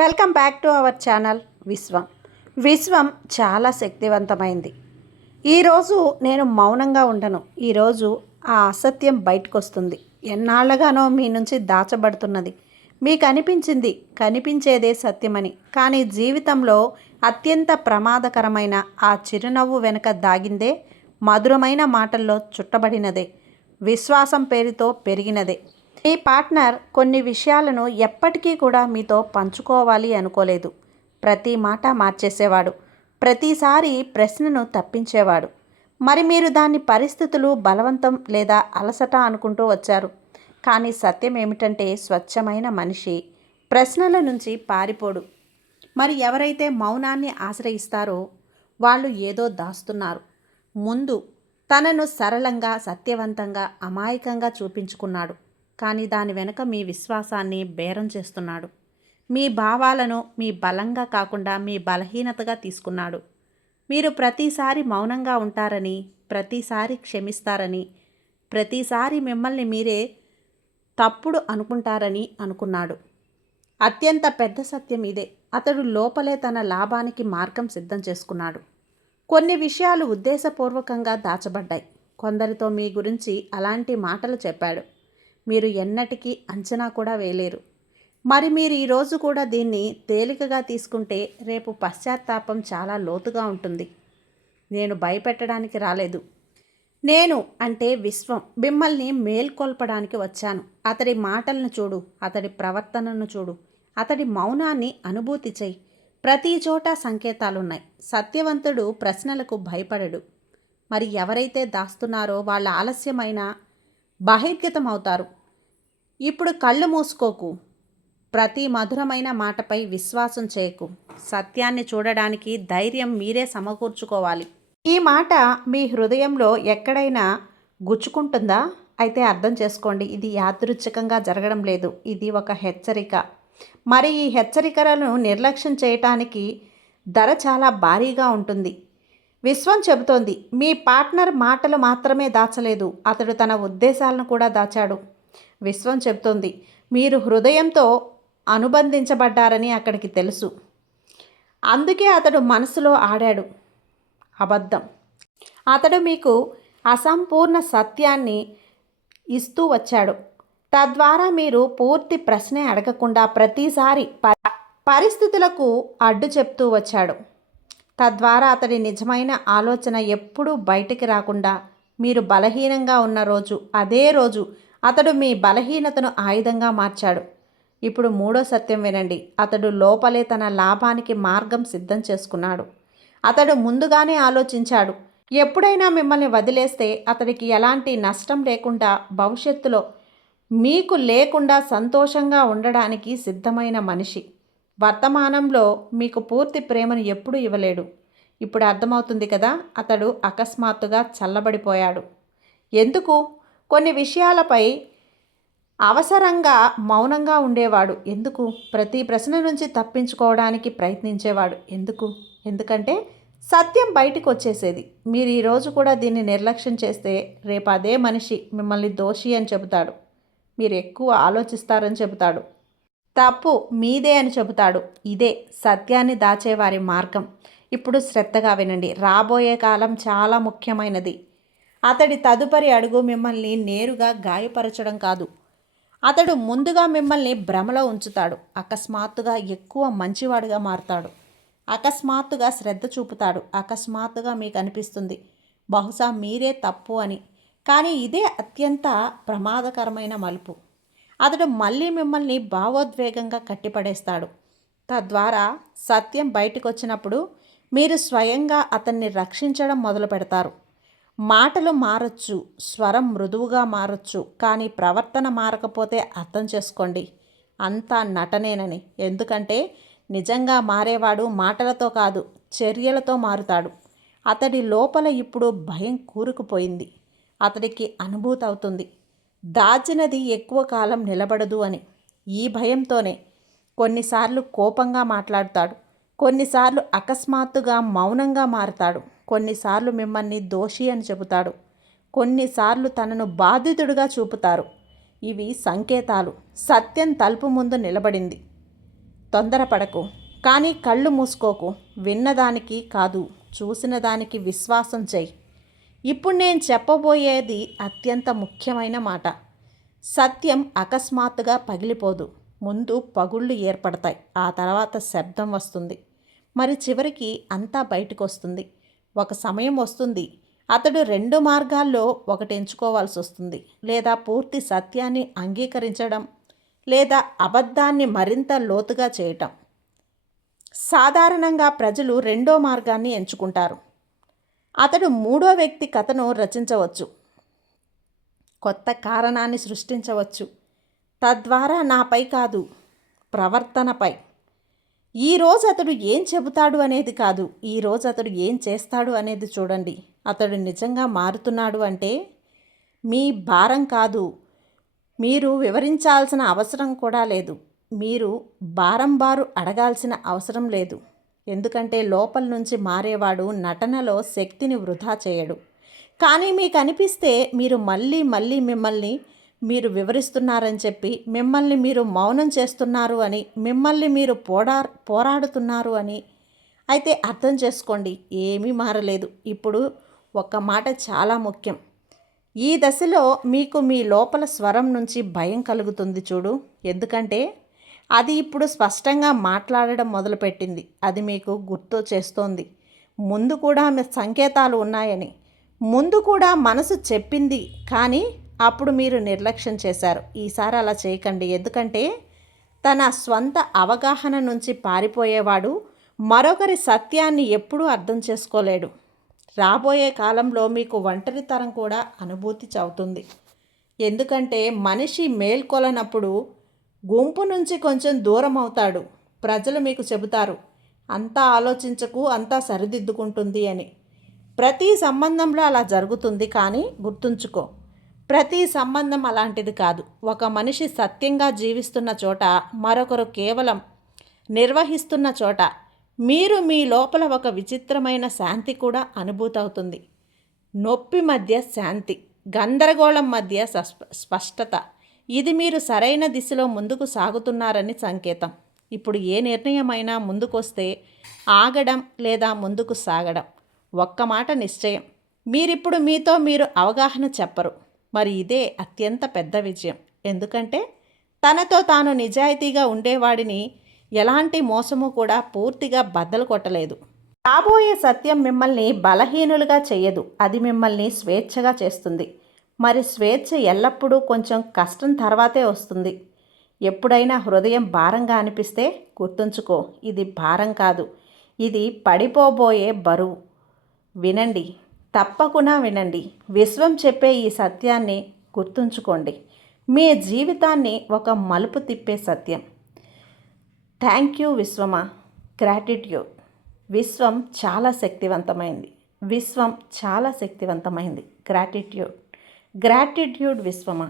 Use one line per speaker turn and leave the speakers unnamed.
Welcome back to our channel Vishwam. విశ్వం చాలా శక్తివంతమైంది. ఈరోజు నేను మౌనంగా ఉండను. ఈరోజు ఆ అసత్యం బయటకు వస్తుంది ఎన్నాళ్ళగానో మీ నుంచి దాచబడుతున్నది. మీకు అనిపించింది కనిపించేదే సత్యమని. కానీ జీవితంలో అత్యంత ప్రమాదకరమైన ఆ చిరునవ్వు వెనుక దాగిందే మధురమైన మాటల్లో చుట్టబడినదే. విశ్వాసం పేరుతో పెరిగినదే. మీ పార్ట్నర్ కొన్ని విషయాలను ఎప్పటికీ కూడా మీతో పంచుకోవాలి అనుకోలేదు. ప్రతి మాట మార్చేసేవాడు. ప్రతిసారి ప్రశ్నను తప్పించేవాడు. మరి మీరు దాన్ని పరిస్థితులు బలవంతం లేదా అలసట అనుకుంటూ వచ్చారు. కానీ సత్యం ఏమిటంటే స్వచ్ఛమైన మనిషి ప్రశ్నల నుంచి పారిపోడు. మరి ఎవరైతే మౌనాన్ని ఆశ్రయిస్తారో వాళ్ళు ఏదో దాస్తున్నారు. ముందు తనను సరళంగా సత్యవంతంగా అమాయకంగా చూపించుకున్నాడు. కానీ దాని వెనుక మీ విశ్వాసాన్ని బేరం చేస్తున్నాడు. మీ భావాలను మీ బలంగా కాకుండా మీ బలహీనతగా తీసుకున్నాడు. మీరు ప్రతిసారి మౌనంగా ఉంటారని ప్రతిసారి క్షమిస్తారని ప్రతిసారి మిమ్మల్ని మీరే తప్పుడు అనుకుంటారని అనుకున్నాడు. అత్యంత పెద్ద సత్యం ఇదే. అతడు లోపలే తన లాభానికి మార్గం సిద్ధం చేసుకున్నాడు. కొన్ని విషయాలు ఉద్దేశపూర్వకంగా దాచబడ్డాయి. కొందరితో మీ గురించి అలాంటి మాటలు చెప్పాడు. మీరు ఎన్నటికీ అంచనా కూడా వేయలేరు. మరి మీరు ఈరోజు కూడా దీన్ని తేలికగా తీసుకుంటే రేపు పశ్చాత్తాపం చాలా లోతుగా ఉంటుంది. నేను భయపెట్టడానికి రాలేదు. నేను అంటే విశ్వం. మిమ్మల్ని మేల్కొల్పడానికి వచ్చాను. అతడి మాటలను చూడు అతడి ప్రవర్తనను చూడు అతడి మౌనాన్ని అనుభూతి చేయి ప్రతి చోట సంకేతాలున్నాయి. సత్యవంతుడు ప్రశ్నలకు భయపడడు. మరి ఎవరైతే దాస్తున్నారో వాళ్ళ ఆలస్యమైన బహిర్గతం అవుతారు ఇప్పుడు కళ్ళు మూసుకోకు. ప్రతి మధురమైన మాటపై విశ్వాసం చేయకు. సత్యాన్ని చూడడానికి ధైర్యం మీరే సమకూర్చుకోవాలి. ఈ మాట మీ హృదయంలో ఎక్కడైనా గుచ్చుకుంటుందా? అయితే అర్థం చేసుకోండి ఇది యాదృచ్ఛికంగా జరగడం లేదు. ఇది ఒక హెచ్చరిక. మరి ఈ హెచ్చరికలను నిర్లక్ష్యం చేయటానికి ధర చాలా భారీగా ఉంటుంది. విశ్వం చెబుతోంది మీ పార్ట్నర్ మాటలు మాత్రమే దాచలేదు అతడు తన ఉద్దేశాలను కూడా దాచాడు. విశ్వం చెబుతోంది మీరు హృదయంతో అనుబంధించబడ్డారని అక్కడికి తెలుసు. అందుకే అతడు మనసులో ఆడాడు. అబద్ధం. అతడు మీకు అసంపూర్ణ సత్యాన్ని ఇస్తూ వచ్చాడు. తద్వారా మీరు పూర్తి ప్రశ్నే అడగకుండా ప్రతిసారి ప- పరిస్థితులకు అడ్డు చెప్తూ వచ్చాడు. తద్వారా అతడి నిజమైన ఆలోచన ఎప్పుడూ బయటికి రాకుండా మీరు బలహీనంగా ఉన్న రోజు అదే రోజు అతడు మీ బలహీనతను ఆయుధంగా మార్చాడు. ఇప్పుడు మూడో సత్యం వినండి. అతడు లోపలే తన లాభానికి మార్గం సిద్ధం చేసుకున్నాడు. అతడు ముందుగానే ఆలోచించాడు. ఎప్పుడైనా మిమ్మల్ని వదిలేస్తే అతడికి ఎలాంటి నష్టం లేకుండా భవిష్యత్తులో మీకు లేకుండా సంతోషంగా ఉండడానికి సిద్ధమైన మనిషి. వర్తమానంలో మీకు పూర్తి ప్రేమను ఎప్పుడూ ఇవ్వలేడు. ఇప్పుడు అర్థమవుతుంది కదా అతడు అకస్మాత్తుగా చల్లబడిపోయాడు. ఎందుకు? కొన్ని విషయాలపై అవసరంగా మౌనంగా ఉండేవాడు. ఎందుకు? ప్రతి ప్రశ్న నుంచి తప్పించుకోవడానికి ప్రయత్నించేవాడు. ఎందుకు? ఎందుకంటే సత్యం బయటికి వచ్చేసేది. మీరు ఈరోజు కూడా దీన్ని నిర్లక్ష్యం చేస్తే రేపు అదే మనిషి మిమ్మల్ని దోషి అని చెబుతాడు. మీరు ఎక్కువ ఆలోచిస్తారని చెబుతాడు. తప్పు మీదే అని చెబుతాడు. ఇదే సత్యాన్ని దాచేవారి మార్గం. ఇప్పుడు శ్రద్ధగా వినండి. రాబోయే కాలం చాలా ముఖ్యమైనది. అతడి తదుపరి అడుగు మిమ్మల్ని నేరుగా గాయపరచడం కాదు. అతడు ముందుగా మిమ్మల్ని భ్రమలో ఉంచుతాడు. అకస్మాత్తుగా ఎక్కువ మంచివాడుగా మారుతాడు. అకస్మాత్తుగా శ్రద్ధ చూపుతాడు. అకస్మాత్తుగా మీకు అనిపిస్తుంది. బహుశా మీరే తప్పు అని. కానీ ఇదే అత్యంత ప్రమాదకరమైన మలుపు. అతడు మళ్ళీ మిమ్మల్ని భావోద్వేగంగా కట్టిపడేస్తాడు. తద్వారా సత్యం బయటకు వచ్చినప్పుడు మీరు స్వయంగా అతన్ని రక్షించడం మొదలు పెడతారు మాటలు మారచ్చు స్వరం మృదువుగా మారచ్చు కానీ ప్రవర్తన మారకపోతే అర్థం చేసుకోండి. అంతా నటనేనని. ఎందుకంటే నిజంగా మారేవాడు మాటలతో కాదు చర్యలతో మారుతాడు. అతడి లోపల ఇప్పుడు భయం కూరుకుపోయింది. అతడికి అనుభూతి అవుతుంది దాచినది ఎక్కువ కాలం నిలబడదు అని ఈ భయంతోనే కొన్నిసార్లు కోపంగా మాట్లాడతాడు. కొన్నిసార్లు అకస్మాత్తుగా మౌనంగా మారతాడు. కొన్నిసార్లు మిమ్మల్ని దోషి అని చెబుతాడు. కొన్నిసార్లు తనను బాధితుడిగా చూపుతారు. ఇవి సంకేతాలు. సత్యం తలుపు ముందు నిలబడింది. తొందరపడకు. కానీ కళ్ళు మూసుకోకు. విన్నదానికి కాదు. చూసిన దానికి విశ్వాసం చేయి ఇప్పుడు నేను చెప్పబోయేది అత్యంత ముఖ్యమైన మాట. సత్యం అకస్మాత్తుగా పగిలిపోదు. ముందు పగుళ్ళు ఏర్పడతాయి. ఆ తర్వాత శబ్దం వస్తుంది. మరి చివరికి అంతా బయటకు వస్తుంది ఒక సమయం వస్తుంది. అతడు రెండు మార్గాల్లో ఒకటి ఎంచుకోవాల్సి వస్తుంది. లేదా పూర్తి సత్యాన్ని అంగీకరించడం. లేదా అబద్ధాన్ని మరింత లోతుగా చేయటం. సాధారణంగా ప్రజలు రెండో మార్గాన్ని ఎంచుకుంటారు. అతడు మూడో వ్యక్తి కథను రచించవచ్చు. కొత్త కారణాన్ని సృష్టించవచ్చు. తద్వారా నాపై కాదు ప్రవర్తనపై. ఈరోజు అతడు ఏం చెబుతాడు అనేది కాదు ఈరోజు అతడు ఏం చేస్తాడు అనేది చూడండి. అతడు నిజంగా మారుతున్నాడు అంటే మీ భారం కాదు మీరు వివరించాల్సిన అవసరం కూడా లేదు. మీరు బారంబారు అడగాల్సిన అవసరం లేదు. ఎందుకంటే లోపల నుంచి మారేవాడు నటనలో శక్తిని వృధా చేయడు. కానీ మీకు అనిపిస్తే మీరు మళ్ళీ మళ్ళీ మిమ్మల్ని మీరు వివరిస్తున్నారని చెప్పి మిమ్మల్ని మీరు మౌనం చేస్తున్నారు అని మిమ్మల్ని మీరు పోడా పోరాడుతున్నారు అని అయితే అర్థం చేసుకోండి ఏమీ మారలేదు. ఇప్పుడు ఒక్క మాట చాలా ముఖ్యం. ఈ దశలో మీకు మీ లోపల స్వరం నుంచి భయం కలుగుతుంది చూడు. ఎందుకంటే అది ఇప్పుడు స్పష్టంగా మాట్లాడడం మొదలుపెట్టింది. అది మీకు గుర్తు చేస్తోంది. ముందు కూడా ఆమె సంకేతాలు ఉన్నాయని ముందు కూడా మనసు చెప్పింది కానీ అప్పుడు మీరు నిర్లక్ష్యం చేశారు. ఈసారి అలా చేయకండి. ఎందుకంటే తన స్వంత అవగాహన నుంచి పారిపోయేవాడు మరొకరి సత్యాన్ని ఎప్పుడూ అర్థం చేసుకోలేడు. రాబోయే కాలంలో మీకు ఒంటరితరం కూడా అనుభూతి చవుతుంది ఎందుకంటే మనిషి మేల్కొలనప్పుడు గుంపు నుంచి కొంచెం దూరం అవుతాడు. ప్రజలు మీకు చెబుతారు అంతా ఆలోచించకు అంతా సరిదిద్దుకుంటుంది అని. ప్రతి సంబంధంలో అలా జరుగుతుంది కానీ గుర్తుంచుకో ప్రతి సంబంధం అలాంటిది కాదు. ఒక మనిషి సత్యంగా జీవిస్తున్న చోట మరొకరు కేవలం నిర్వహిస్తున్న చోట మీరు మీ లోపల ఒక విచిత్రమైన శాంతి కూడా అనుభూతవుతుంది. నొప్పి మధ్య శాంతి గందరగోళం మధ్య స్పష్టత. ఇది మీరు సరైన దిశలో ముందుకు సాగుతున్నారని సంకేతం. ఇప్పుడు ఏ నిర్ణయమైనా ముందుకొస్తే ఆగడం లేదా ముందుకు సాగడం ఒక్క మాట నిశ్చయం. మీరిప్పుడు మీతో మీరు అవగాహన చెప్పరు. మరి ఇదే అత్యంత పెద్ద విజయం. ఎందుకంటే తనతో తాను నిజాయితీగా ఉండేవాడిని ఎలాంటి మోసము కూడా పూర్తిగా బద్దలు కొట్టలేదు. రాబోయే సత్యం మిమ్మల్ని బలహీనులుగా చేయదు. అది మిమ్మల్ని స్వేచ్ఛగా చేస్తుంది. మరి స్వేచ్ఛ ఎల్లప్పుడూ కొంచెం కష్టం తర్వాతే వస్తుంది. ఎప్పుడైనా హృదయం భారంగా అనిపిస్తే గుర్తుంచుకో ఇది భారం కాదు ఇది పడిపోబోయే బరువు. వినండి తప్పకుండా వినండి విశ్వం చెప్పే ఈ సత్యాన్ని గుర్తుంచుకోండి. మీ జీవితాన్ని ఒక మలుపు తిప్పే సత్యం. థ్యాంక్ యూ విశ్వమా గ్రాటిట్యూడ్. విశ్వం చాలా శక్తివంతమైంది. విశ్వం చాలా శక్తివంతమైంది. గ్రాటిట్యూడ్. గ్రాటిట్యూడ్ విశ్వమా?